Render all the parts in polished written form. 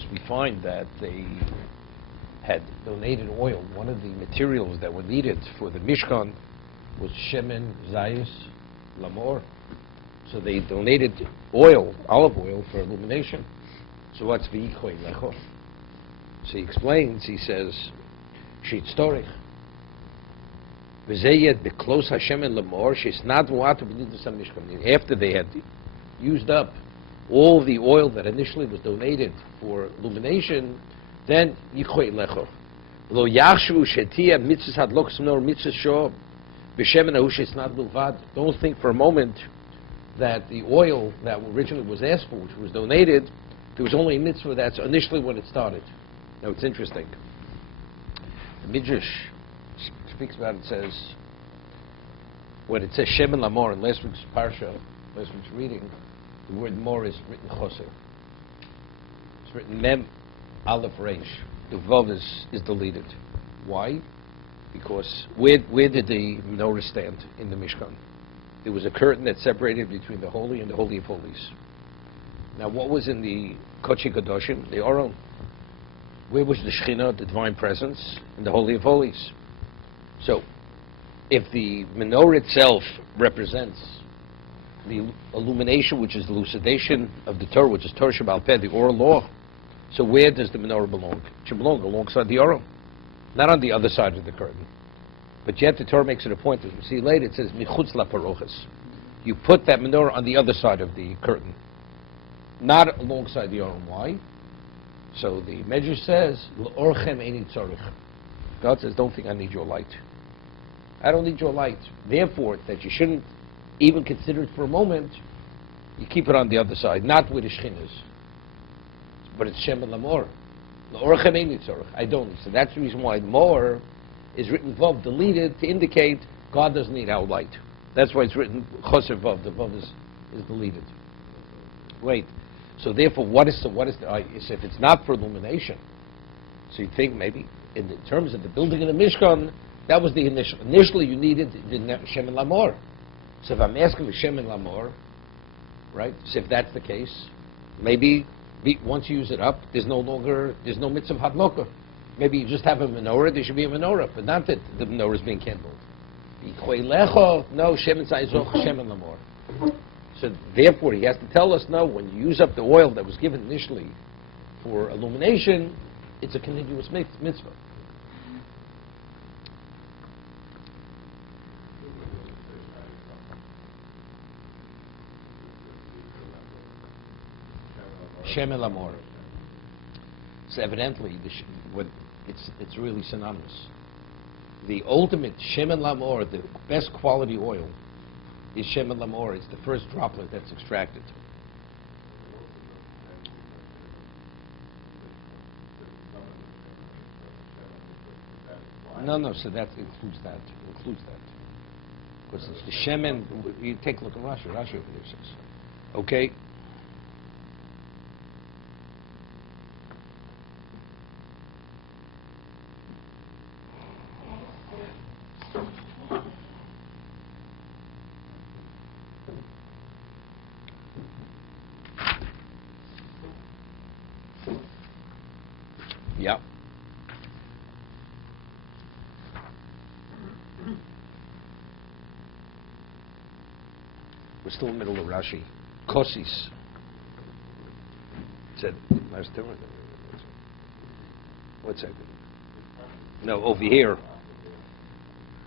because we find that they had donated oil. One of the materials that were needed for the Mishkan was shemen, zayis, lamor. So they donated oil, olive oil, for illumination. So what's v'yichoi lecho? So he explains, he says, Sheitztorich, v'zeyed b'klos Hashem and lamor, she'isnad mu'at b'nidus ha-mishkan. After they had used up all the oil that initially was donated for illumination, then yichoi lecho. Lo yachshu shetia mitzvahs hadlok smnor mitzvahs sho b'shemen ahu she'isnad bilvad. Don't think for a moment that the oil that originally was asked for, which was donated, there was only a mitzvah. That's initially when it started. Now it's interesting. The Midrash speaks about it, says, when it says Shem and Lamor in last week's parsha, last week's reading, the word Mor is written Choser. It's written Mem Aleph Reish. The Vav is deleted. Why? Because where did the menorah stand in the Mishkan? There was a curtain that separated between the Holy and the Holy of Holies. Now, what was in the Kodesh Kadoshim? The Aron. Where was the Shekhinah, the Divine Presence, in the Holy of Holies? So, if the menorah itself represents the illumination, which is the elucidation of the Torah, which is Torah Shebaal Peh, the oral law, so where does the menorah belong? It should belong alongside the Aron, not on the other side of the curtain. But yet the Torah makes it a point, as we see later, it says, Michutz la parochas. You put that menorah on the other side of the curtain, not alongside the Aron. Why? So the Medrash says, L'orchem eini tzorich. God says, don't think I need your light. I don't need your light. Therefore, that you shouldn't even consider it for a moment, you keep it on the other side, not where the Shechinah is. But it's Shem and Lamor. L'orchem eini tzorich. I don't. So that's the reason why Mor is written Vav, deleted, to indicate God doesn't need our light. That's why it's written Choser Vav. The Vav is deleted. Wait. So therefore, what is if it's not for illumination? So you think maybe in terms of the building of the Mishkan, that was the initial. Initially, you needed the Shem and Lamor. So if I'm asking for Shem and Lamor, right? So if that's the case, maybe once you use it up, there's no mitzvah hadlokah. Maybe you just have a menorah. There should be a menorah, but not that the menorah is being kindled. No, Shem and Zayzoch, Shem and Lamor. So therefore, he has to tell us, no, when you use up the oil that was given initially for illumination, it's a continuous mitzvah. Shem and Lamor. So evidently, it's really synonymous. The ultimate Shem and Lamor, the best quality oil, is Shem and Lamor. It's the first droplet that's extracted. No, so that includes that. Because it's the Shem and, you take a look at Rashi over there says. Okay? Yeah. We're still in the middle of Rashi. Kosis. Said last time. What's that? No, over here.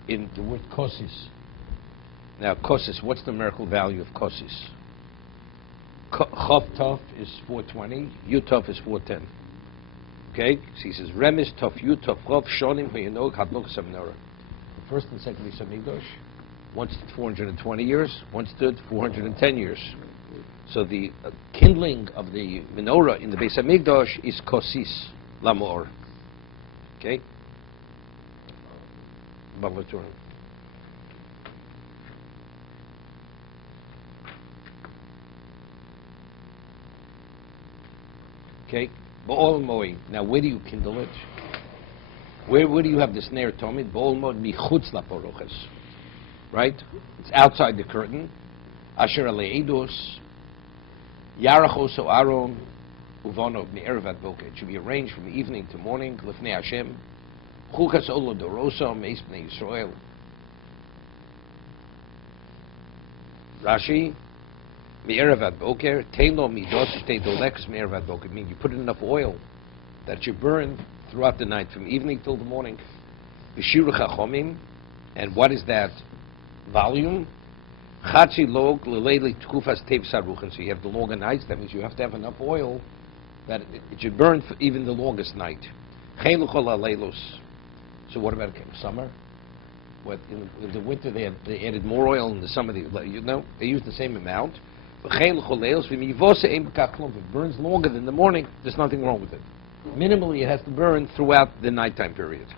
In the word kosis. Now, kosis. What's the numerical value of kosis? Chav Tov is 420. Yud Tov is 410. Okay, so he says, Remis Tov Yud Tov Chav Shonim Vayinog Hadlok Seminara. The first and second Beis Hamikdash, one stood 420 years, one stood 410 years. So the kindling of the menorah in the Beis Hamikdash is Kosis Lamor. Okay? Bavatur. Okay? Ba'ol Mo'i. Now, where do you kindle it? Where do you have this Ner Tomid? Ba'ol Mo'i michutz laporoches. Right? It's outside the curtain. Asher ale'edus. Yarachos o Aaron. Uvono me'erev ad boker. It should be arranged from evening to morning. Lifnei Hashem. Chukas olo doroso meis bnei Yisrael. Rashi. Me'erev ad boker. Teilo midot shtei dolekas me'erev ad boker. Meaning you put in enough oil that you burn throughout the night, from evening till the morning. B'shiru chachomim. And what is that volume? Chatzi log l'leili tkufas tev saruchen. So you have the longer nights. That means you have to have enough oil that it should burn for even the longest night. Chein l'chol ha'leilos. So what about summer? What in the winter they added more oil, in the summer they used the same amount. But chein l'chol ha'leilos v'mivose ein b'kach klum. If it burns longer than the morning, there's nothing wrong with it. Minimally, it has to burn throughout the nighttime period.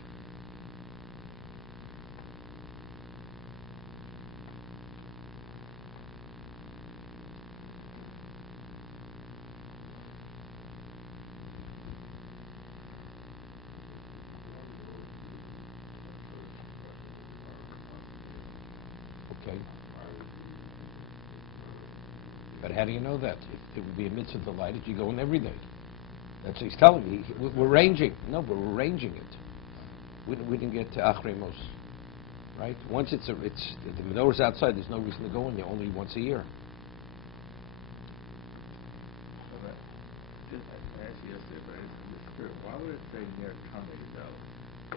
Okay. But how do you know that? If it would be a mitzvah to light it, you go in every day. That's what he's telling me. We're arranging. No, but we're arranging it. We didn't get to Achremos, right? Once the menorah's outside, there's no reason to go in there only once a year. I asked you yesterday, but it's clear. Why would it say near tummy though?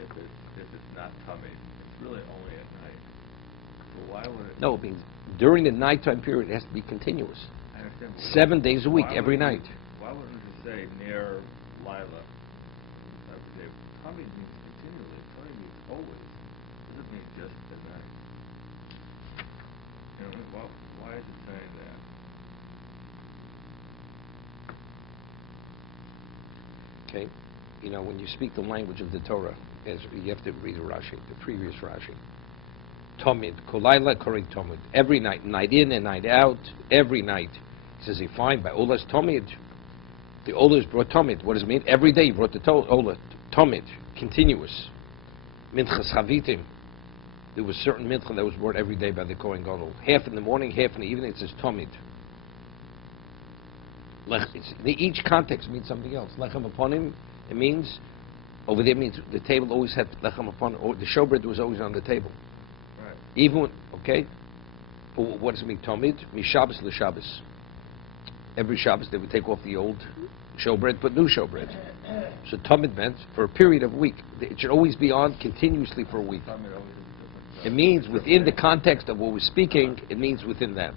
If it's not tummy, it's really only at night. So why would it? No, it means during the nighttime period, it has to be continuous. I understand. 7 days a week, every night. Why wouldn't it say near Lila? Tummy means continually. Tummy means always. It doesn't mean just at night. You know, why is it saying that? Okay, when you speak the language of the Torah, you have to read the Rashi, the previous Rashi. Tomid, kolayla korek tomid. Every night, night in and night out, every night. He says, fine, by Ola's tomid. The Ola's brought tomid. What does it mean? Every day he brought the Ola. Tomid, continuous. Minchas chavitim. There was certain mincha that was brought every day by the Kohen Gadol. Half in the morning, half in the evening. It says tomid. Each context means something else. Lechem upon him, it means, over there means the table always had lechem upon it, or the showbread was always on the table. Right. Even when, okay? What does it mean? Tomid, mishabbos l'shabbos. Every Shabbos they would take off the old showbread, put new showbread. So Tomid meant for a period of a week. It should always be on continuously for a week. It means within the context of what we're speaking, it means within that.